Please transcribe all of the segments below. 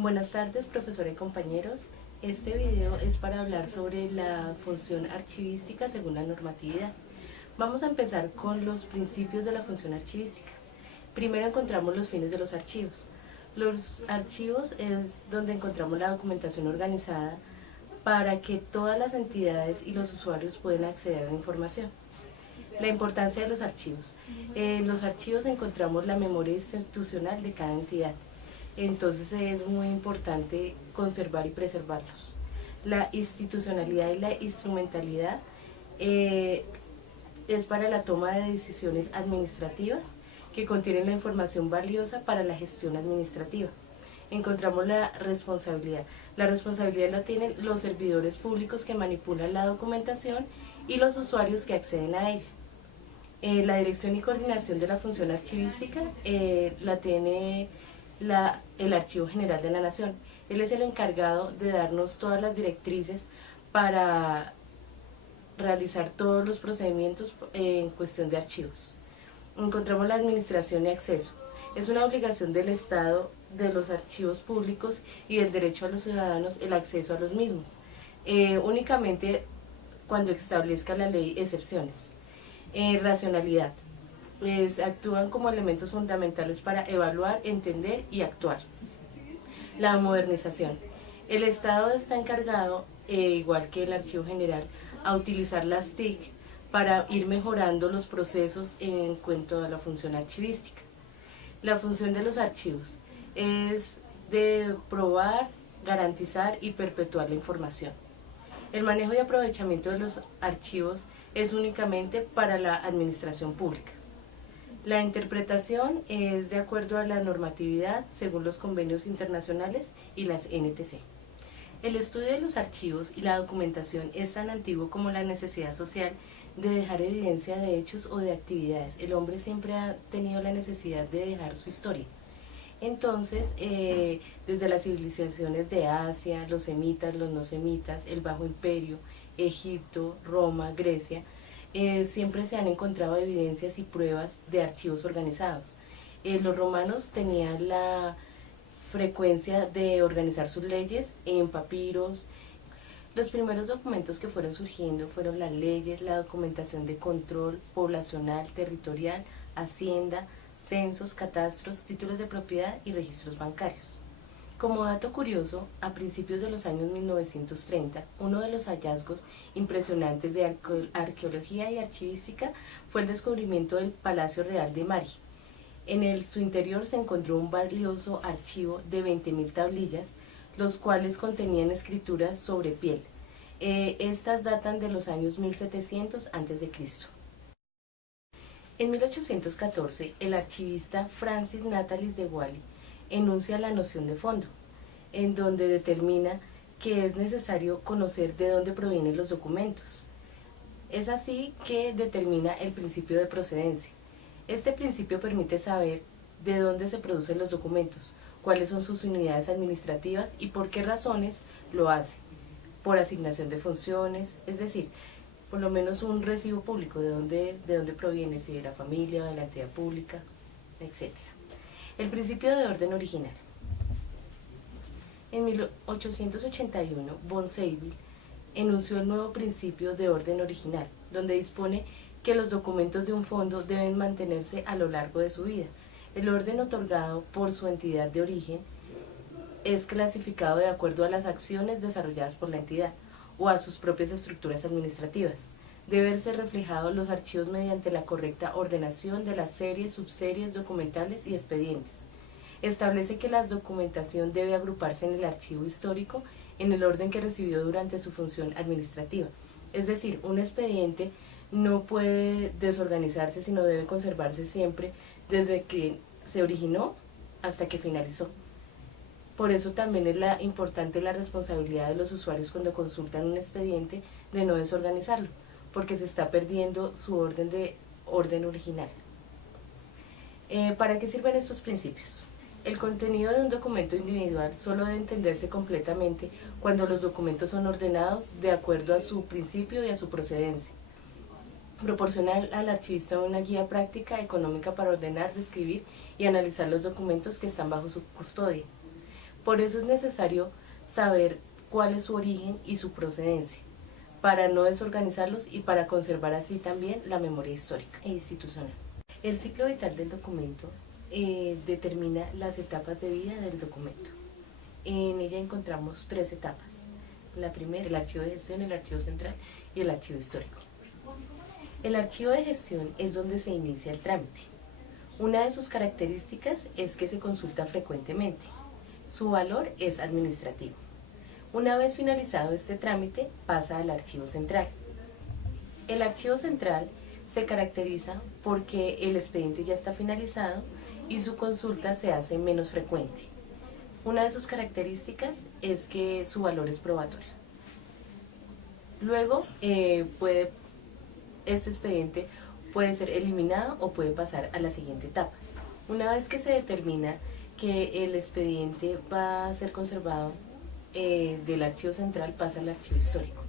Buenas tardes, profesora y compañeros. Este video es para hablar sobre la función archivística según la normatividad. Vamos a empezar con los principios de la función archivística. Primero encontramos los fines de los archivos. Los archivos es donde encontramos la documentación organizada para que todas las entidades y los usuarios puedan acceder a la información. La importancia de los archivos. En los archivos encontramos la memoria institucional de cada entidad. Entonces es muy importante conservar y preservarlos. La institucionalidad y la instrumentalidad es para la toma de decisiones administrativas que contienen la información valiosa para la gestión administrativa. Encontramos la responsabilidad. La responsabilidad la tienen los servidores públicos que manipulan la documentación y los usuarios que acceden a ella. La dirección y coordinación de la función archivística la tiene el Archivo General de la Nación. Él es el encargado de darnos todas las directrices para realizar todos los procedimientos en cuestión de archivos. Encontramos la administración y acceso. Es una obligación del Estado de los archivos públicos y del derecho a los ciudadanos el acceso a los mismos, únicamente cuando establezca la ley excepciones. Racionalidad. Actúan como elementos fundamentales para evaluar, entender y actuar. La modernización. El Estado está encargado, igual que el Archivo General, a utilizar las TIC para ir mejorando los procesos en cuanto a la función archivística. La función de los archivos es de probar, garantizar y perpetuar la información. El manejo y aprovechamiento de los archivos es únicamente para la administración pública. La interpretación es de acuerdo a la normatividad según los convenios internacionales y las NTC. El estudio de los archivos y la documentación es tan antiguo como la necesidad social de dejar evidencia de hechos o de actividades. El hombre siempre ha tenido la necesidad de dejar su historia. Entonces, desde las civilizaciones de Asia, los semitas, los no semitas, el Bajo Imperio, Egipto, Roma, Grecia, siempre se han encontrado evidencias y pruebas de archivos organizados. Los romanos tenían la frecuencia de organizar sus leyes en papiros. Los primeros documentos que fueron surgiendo fueron las leyes, la documentación de control poblacional, territorial, hacienda, censos, catastros, títulos de propiedad y registros bancarios. Como dato curioso, a principios de los años 1930, uno de los hallazgos impresionantes de arqueología y archivística fue el descubrimiento del Palacio Real de Mari. En su interior se encontró un valioso archivo de 20.000 tablillas, los cuales contenían escrituras sobre piel. Estas datan de los años 1700 a.C. En 1814, el archivista Francis Natalis de Wallace enuncia la noción de fondo, en donde determina que es necesario conocer de dónde provienen los documentos. Es así que determina el principio de procedencia. Este principio permite saber de dónde se producen los documentos, cuáles son sus unidades administrativas y por qué razones lo hace. Por asignación de funciones, es decir, por lo menos un recibo público, de dónde proviene, si de la familia o de la entidad pública, etc. El principio de orden original. En 1881, von Seyfeld enunció el nuevo principio de orden original, donde dispone que los documentos de un fondo deben mantenerse a lo largo de su vida. El orden otorgado por su entidad de origen es clasificado de acuerdo a las acciones desarrolladas por la entidad o a sus propias estructuras administrativas. Debe verse reflejado en los archivos mediante la correcta ordenación de las series, subseries, documentales y expedientes. Establece que la documentación debe agruparse en el archivo histórico en el orden que recibió durante su función administrativa. Es decir, un expediente no puede desorganizarse, sino debe conservarse siempre desde que se originó hasta que finalizó. Por eso también es importante la responsabilidad de los usuarios cuando consultan un expediente de no desorganizarlo, porque se está perdiendo su orden original. ¿Para qué sirven estos principios? El contenido de un documento individual solo debe entenderse completamente cuando los documentos son ordenados de acuerdo a su principio y a su procedencia. Proporciona al archivista una guía práctica económica para ordenar, describir y analizar los documentos que están bajo su custodia. Por eso es necesario saber cuál es su origen y su procedencia, para no desorganizarlos y para conservar así también la memoria histórica e institucional. El ciclo vital del documento determina las etapas de vida del documento. En ella encontramos 3 etapas. La primera, el archivo de gestión, el archivo central y el archivo histórico. El archivo de gestión es donde se inicia el trámite. Una de sus características es que se consulta frecuentemente. Su valor es administrativo. Una vez finalizado este trámite, pasa al archivo central. El archivo central se caracteriza porque el expediente ya está finalizado y su consulta se hace menos frecuente. Una de sus características es que su valor es probatorio. Luego, este expediente puede ser eliminado o puede pasar a la siguiente etapa. Una vez que se determina que el expediente va a ser conservado del archivo central, pasa al archivo histórico.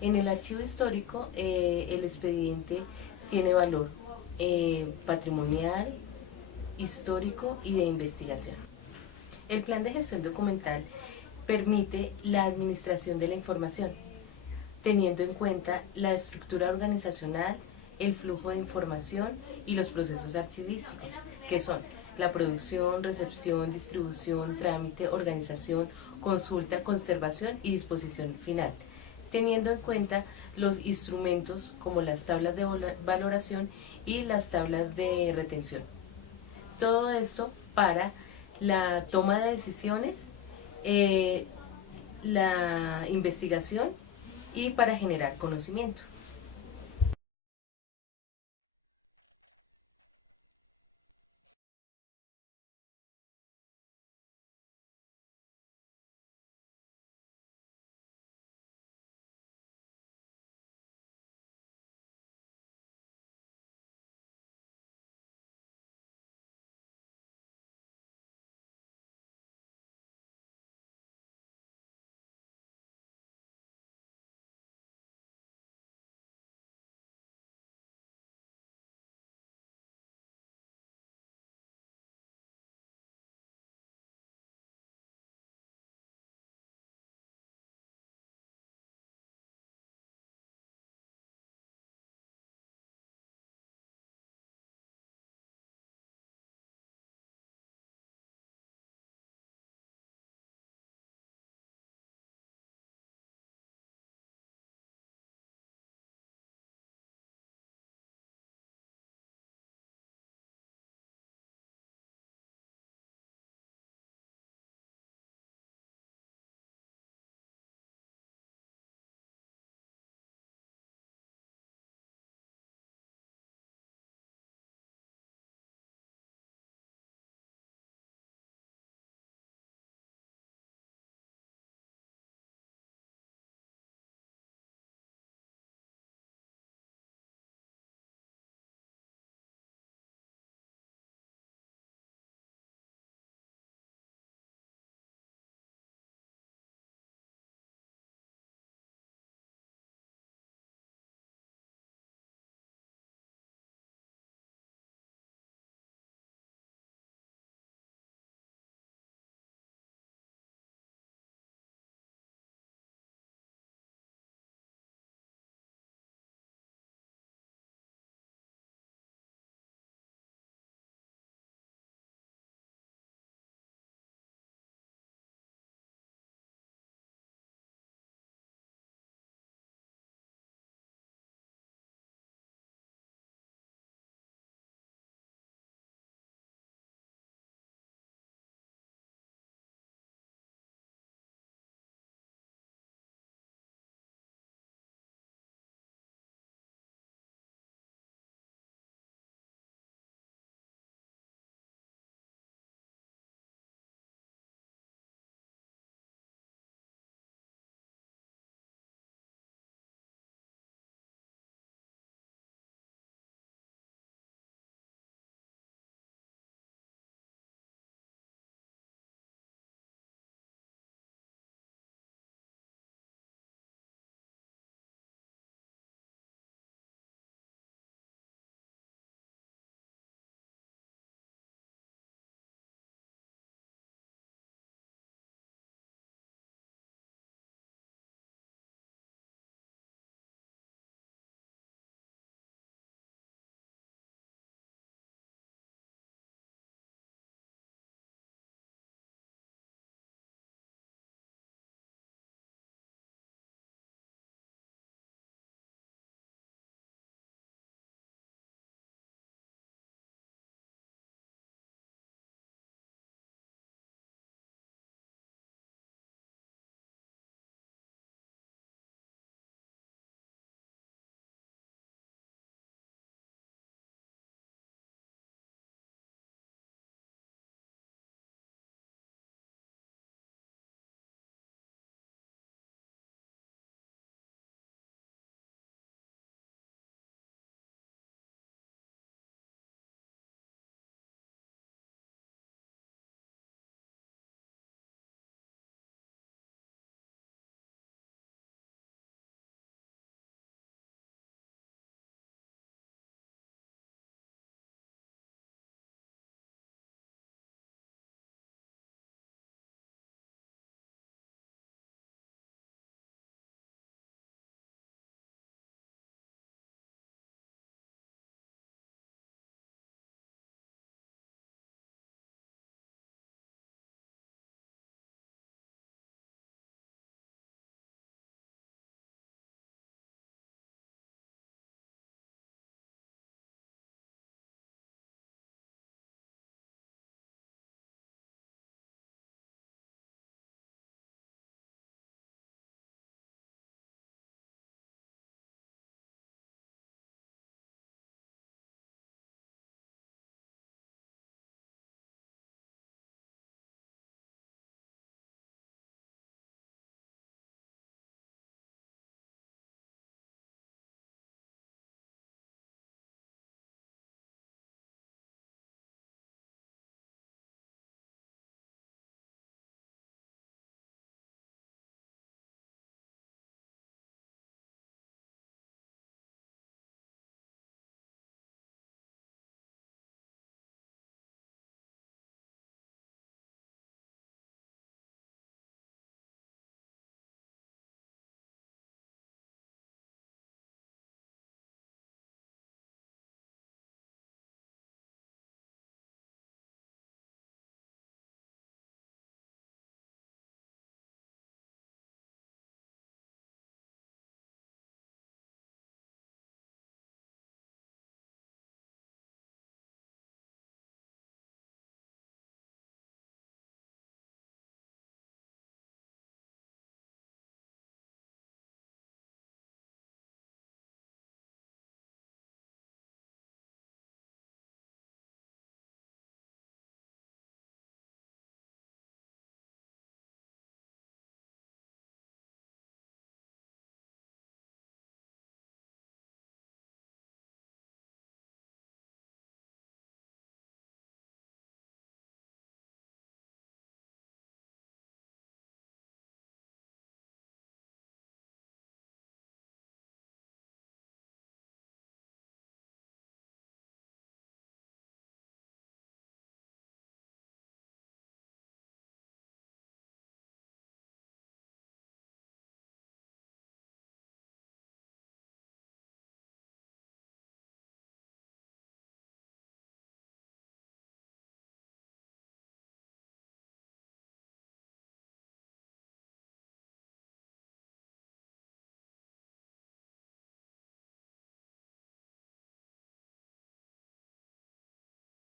En el archivo histórico, el expediente tiene valor patrimonial, histórico y de investigación. El plan de gestión documental permite la administración de la información, teniendo en cuenta la estructura organizacional, el flujo de información y los procesos archivísticos, que son la producción, recepción, distribución, trámite, organización, consulta, conservación y disposición final, teniendo en cuenta los instrumentos como las tablas de valoración y las tablas de retención. Todo esto para la toma de decisiones, la investigación y para generar conocimiento.